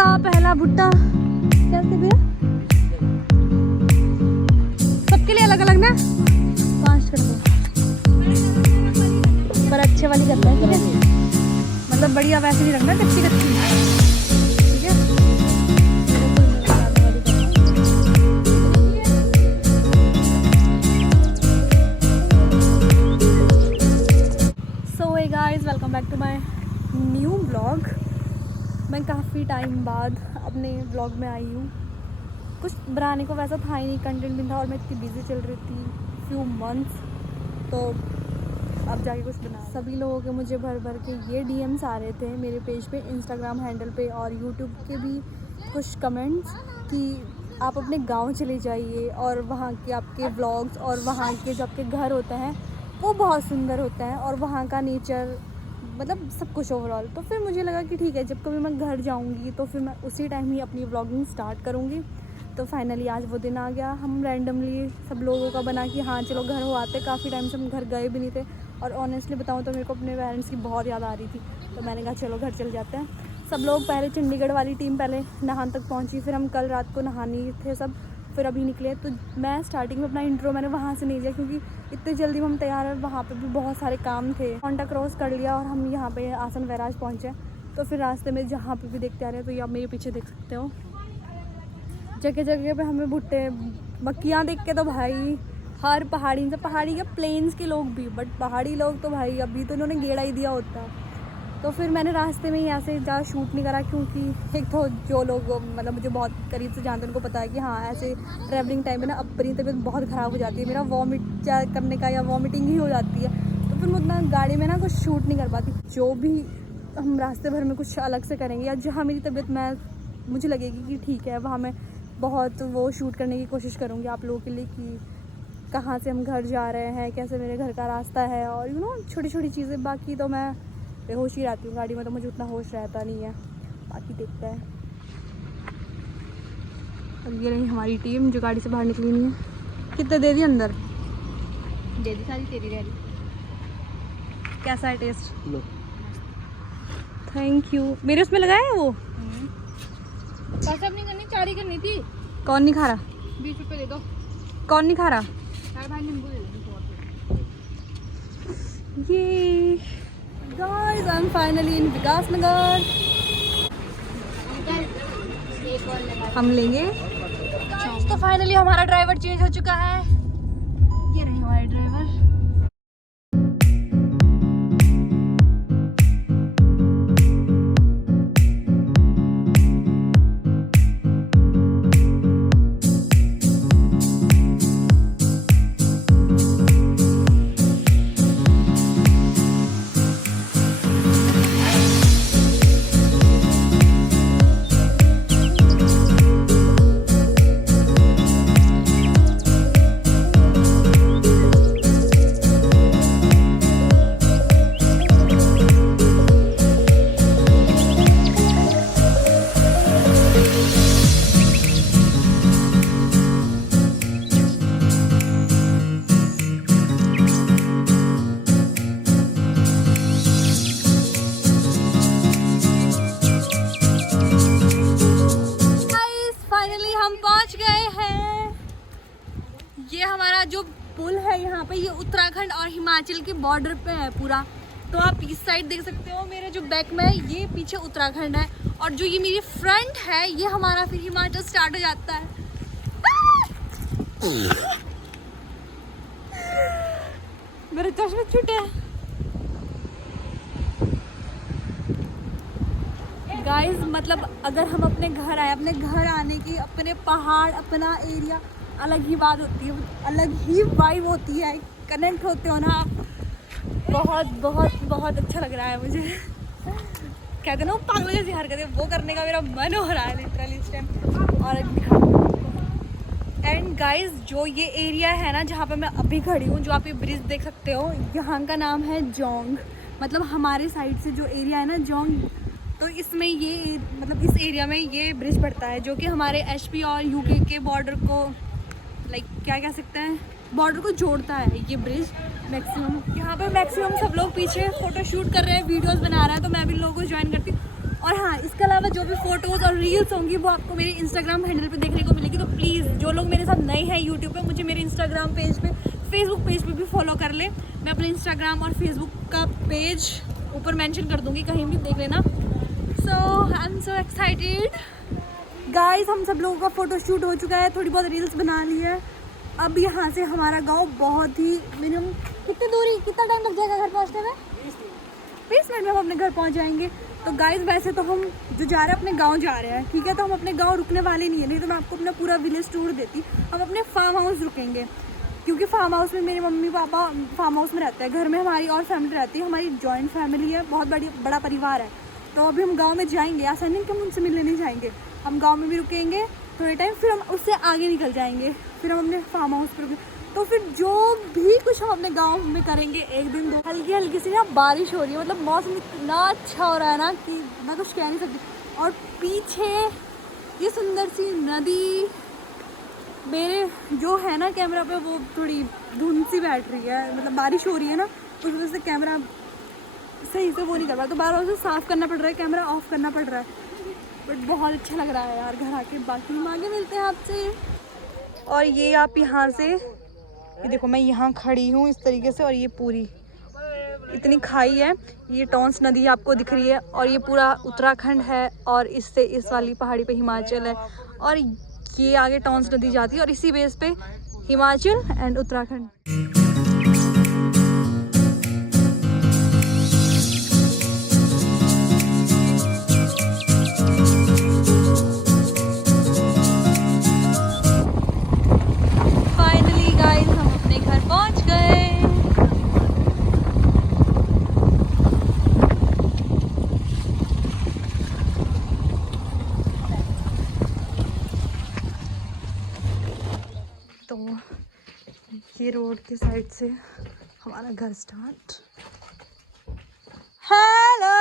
का पहला भुट्टा कैसे भैया? सबके लिए अलग अलग ना 5 कर दो, पर अच्छे वाली करता है ठीक है, मतलब बढ़िया वैसे नहीं रखना कच्ची कच्ची ठीक है। So hey guys, welcome back to my new blog. मैं काफ़ी टाइम बाद अपने ब्लॉग में आई हूँ। कुछ बनाने को वैसा था ही नहीं, कंटेंट भी था और मैं इतनी बिजी चल रही थी फ्यू मंथ्स, तो अब जाके कुछ बना। सभी लोगों के मुझे भर भर के ये डीएम्स आ रहे थे मेरे पेज पे, इंस्टाग्राम हैंडल पे और यूट्यूब के भी कुछ कमेंट्स कि आप अपने गांव चले जाइए और वहाँ के आपके व्लॉग्स और वहाँ के जो आपके घर होते हैं वो बहुत सुंदर होते हैं और वहाँ का नेचर मतलब सब कुछ ओवरऑल। तो फिर मुझे लगा कि ठीक है, जब कभी मैं घर जाऊँगी तो फिर मैं उसी टाइम ही अपनी व्लॉगिंग स्टार्ट करूँगी। तो फाइनली आज वो दिन आ गया। हम रैंडमली सब लोगों का बना कि हाँ चलो घर हो आते, काफ़ी टाइम से हम घर गए भी नहीं थे और ऑनेस्टली बताऊँ तो मेरे को अपने पेरेंट्स की बहुत याद आ रही थी। तो मैंने कहा चलो घर चल जाते हैं। सब लोग पहले चंडीगढ़ वाली टीम पहले नाहन तक पहुँची, फिर हम कल रात को नहानी थे सब, फिर अभी निकले। तो मैं स्टार्टिंग में अपना इंट्रो मैंने वहाँ से नहीं दिया क्योंकि इतने जल्दी हम तैयार हैं, वहाँ पे भी बहुत सारे काम थे। कॉन्टा क्रॉस कर लिया और हम यहाँ पे आसन वैराज पहुँचे। तो फिर रास्ते में जहाँ पे भी देखते आ रहे हैं, तो ये आप मेरे पीछे देख सकते हो, जगह जगह पे हमें भुट्टे मक्खियाँ देख के तो भाई हर पहाड़ी से, पहाड़ी के प्लेन्स के लोग भी, बट पहाड़ी लोग तो भाई अभी तो इन्होंने गेड़ा ही दिया होता। तो फिर मैंने रास्ते में ही ऐसे ज़्यादा शूट नहीं करा क्योंकि एक तो जो लोग मतलब मुझे बहुत करीब से जानते हैं उनको पता है कि हाँ ऐसे ट्रैवलिंग टाइम में ना अपनी तबीयत बहुत ख़राब हो जाती है, मेरा वॉमिट करने का या वॉमिटिंग ही हो जाती है। तो फिर मैं उतना गाड़ी में ना कुछ शूट नहीं कर पाती। जो भी हम रास्ते भर में कुछ अलग से करेंगे या जहाँ मेरी तबीयत मुझे लगेगी कि ठीक है, वहाँ मैं बहुत वो शूट करने की कोशिश करूँगी आप लोगों के लिए कि कहाँ से हम घर जा रहे हैं, कैसे मेरे घर का रास्ता है और यू नो छोटी छोटी चीज़ें। बाकी तो मैं बेहोश ही रहती हूँ गाड़ी में, तो मुझे उतना होश रहता नहीं है। बाकी देखते हैं। अब ये रही हमारी टीम जो गाड़ी से बाहर निकली नहीं है। कितने दे दी अंदर? दे दी सारी तेरी रह रही। कैसा है टेस्ट? Thank you. मेरे उसमें लगाया है वो सब नहीं करनी, 4 ही करनी थी। कौन नहीं खा रहा? 20 रुपए दे दो। कौन नहीं खा रहा? यार भाई नींबू दे दो। ये guys I am finally in Vikas Nagar. एक और लगा। हम लेंगे। तो फाइनली हमारा ड्राइवर चेंज हो चुका है। ये रहे हमारे ड्राइवर। ये हमारा जो पुल है यहाँ पे, ये उत्तराखंड और हिमाचल के बॉर्डर पे है पूरा। तो आप इस साइड देख सकते हो, मेरे जो बैक में है ये पीछे उत्तराखंड है और जो ये मेरी फ्रंट है ये हमारा फिर हिमाचल स्टार्ट हो जाता है। मेरे चश्मे छूटे। गाइस मतलब अगर हम अपने घर आए, अपने घर आने की, अपने पहाड़, अपना एरिया अलग ही बात होती है, अलग ही वाइब होती है, कनेक्ट होते हो ना आप। बहुत बहुत बहुत अच्छा लग रहा है मुझे। कहते ना वो पागलों जैसी हरकतें वो करने का मेरा मन हो रहा है लिटरली इस टाइम। और एंड गाइस जो ये एरिया है ना जहाँ पे मैं अभी खड़ी हूँ, जो आप ये ब्रिज देख सकते हो, यहाँ का नाम है जोंग। मतलब हमारे साइड से जो एरिया है ना जोंग, तो इसमें ये मतलब इस एरिया में ये ब्रिज पड़ता है जो कि हमारे एचपी और यूके के बॉर्डर को लाइक क्या कह सकते हैं, बॉर्डर को जोड़ता है ये ब्रिज मैक्सिमम। यहाँ पे मैक्सिमम सब लोग पीछे फ़ोटो शूट कर रहे हैं, वीडियोस बना रहे हैं, तो मैं भी लोगों को ज्वाइन करती हूँ। और हाँ, इसके अलावा जो भी फोटोज़ और रील्स होंगी वो आपको मेरे इंस्टाग्राम हैंडल पे देखने को मिलेगी। तो प्लीज़ जो लोग मेरे साथ नए हैं यूट्यूब पे, मुझे मेरे इंस्टाग्राम पेज पे, फेसबुक पेज पे भी फॉलो कर ले। मैं अपने इंस्टाग्राम और फेसबुक का पेज ऊपर मेंशन कर दूँगी, कहीं भी देख लेना। So I am so excited guys. हम सब लोगों का फ़ोटो शूट हो चुका है, थोड़ी बहुत रील्स बना ली है। अब यहाँ से हमारा गाँव बहुत ही मिनिमम कितनी दूरी, कितना टाइम लग जाएगा घर पहुँचने में? 20 मिनट में हम अपने घर पहुँच जाएंगे। तो गाइस वैसे तो हम जो जा रहे हैं अपने गांव जा रहे हैं, ठीक है। तो हम अपने गांव रुकने वाले नहीं है, नहीं तो मैं आपको अपना पूरा विलेज टूर देती। हम अपने फार्म हाउस रुकेंगे, क्योंकि फार्म हाउस में मेरे मम्मी पापा फार्म हाउस में रहते हैं। घर में हमारी और फैमिली रहती है, हमारी जॉइंट फैमिली है, बहुत बड़ा परिवार है। तो अभी हम गाँव में जाएंगे, ऐसा नहीं कि हम उनसे मिलने नहीं जाएंगे। हम गाँव में भी रुकेंगे थोड़े टाइम, फिर हम उससे आगे निकल जाएंगे, फिर हम अपने फार्म हाउस पर। तो फिर जो भी कुछ हम अपने गांव में करेंगे, एक दिन दो हल्की हल्की सी ना बारिश हो रही है, मतलब मौसम इतना अच्छा हो रहा है ना कि मैं कुछ कह नहीं सकती। और पीछे ये सुंदर सी नदी, मेरे जो है ना कैमरा पे वो थोड़ी धुंध सी बैठ रही है, मतलब बारिश हो रही है ना, उस वजह से कैमरा सही से वो नहीं कर रहा, तो बार बार उसे साफ़ करना पड़ रहा है, कैमरा ऑफ करना पड़ रहा है। बट बहुत अच्छा लग रहा है यार घर आके। बाकी हम आगे मिलते हैं आपसे। और ये आप यहाँ से, ये देखो मैं यहाँ खड़ी हूँ इस तरीके से, और ये पूरी इतनी खाई है, ये टॉन्स नदी आपको दिख रही है, और ये पूरा उत्तराखंड है, और इससे इस वाली पहाड़ी पे हिमाचल है, और ये आगे टॉन्स नदी जाती है, और इसी बेस पे हिमाचल एंड उत्तराखंड। तो ये रोड के साइड से हमारा घर स्टार्ट। हेलो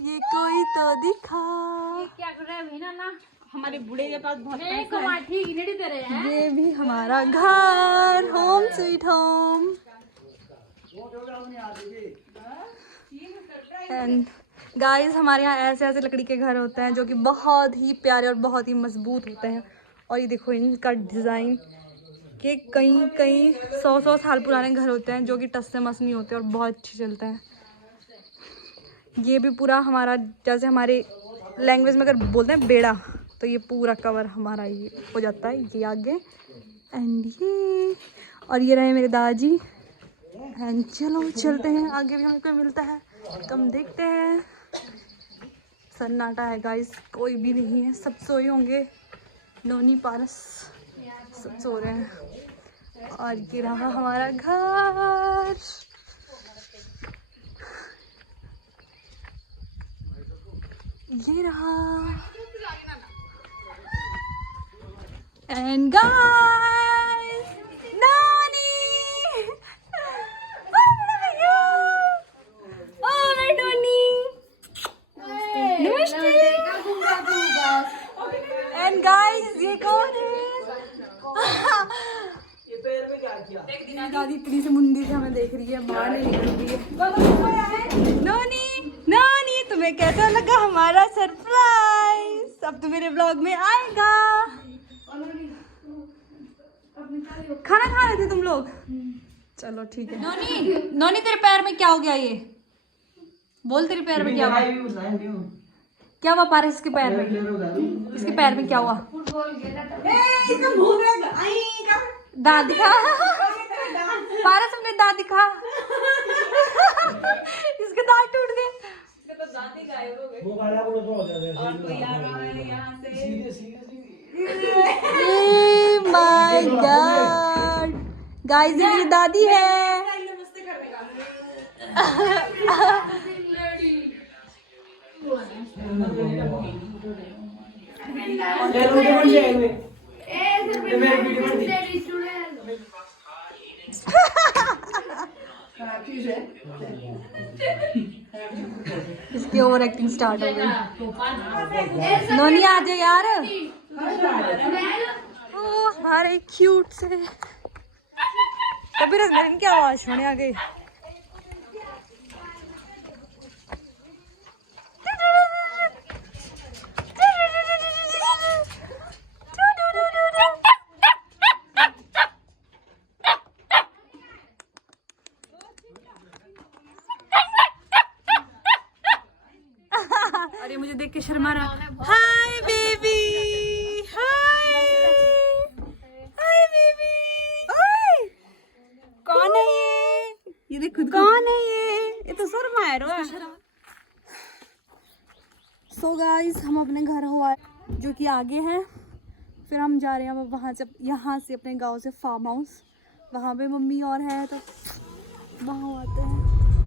ये कोई तो दिखा, क्या कर रहा है भीना ना, हमारे बूढ़े के पास बहुत नहीं कमा ठीक नहीं दे रहे हैं। ये भी हमारा घर, home sweet home. And guys हमारे यहाँ ऐसे ऐसे लकड़ी के घर होते हैं जो कि बहुत ही प्यारे और बहुत ही मजबूत होते हैं। और ये देखो इनका डिज़ाइन, के कहीं कहीं 100 साल पुराने घर होते हैं जो कि टस से मस नहीं होते और बहुत अच्छे चलते हैं। ये भी पूरा हमारा, जैसे हमारे लैंग्वेज में अगर बोलते हैं बेड़ा, तो ये पूरा कवर हमारा ये हो जाता है, ये आगे। एंड ये, और ये रहे मेरे दादाजी। एंड चलो चलते हैं, आगे भी हमें कोई मिलता है तो हम देखते हैं। सन्नाटा है गाइस, कोई भी नहीं है, सब सोए होंगे। नोनी पारस सब सो रहे हैं। और ये रहा हमारा घर। ये रहा। एंड गाइस नानी, ओह माय नोनी, नमस्ते। एंड गाइस ये कौन है? दादी इतनी से मुंडी से हमें देख रही है, बाहर नहीं निकल रही है। नोनी नोनी, तुम्हें कैसा लगा हमारा सरप्राइज? अब तो मेरे ब्लॉग में आएगा। खाना खा रहे थे तुम लोग? चलो ठीक है। नोनी नोनी तेरे पैर में क्या हो गया? ये बोल, तेरे पैर में क्या हुआ? क्या हुआ पारस के पैर में? इसके पैर में क्या हुआ? दांत दिखा पारस, अपने दांत दिखा। इसके दांत टूट गए। माय गॉड गाइस, ये मेरी दादी है। इसकी ओवर एक्टिंग स्टार्ट हो गई। नोनी आ जाए यार। ओह हमारे क्यूट से कभी रख, क्या आवाज सुने आ गई। मुझे देख के शर्मा रहा। हाय बेबी, हाय हाय बेबी। ओए कौन है ये देख खुद कौन है ये तो शर्मा है रो। सो गाइस हम अपने घर हो आए जो कि आगे है। फिर हम जा रहे हैं अब वहाँ से, यहाँ से अपने गांव से फार्म हाउस। वहाँ पे मम्मी और है तो वहाँ आते हैं।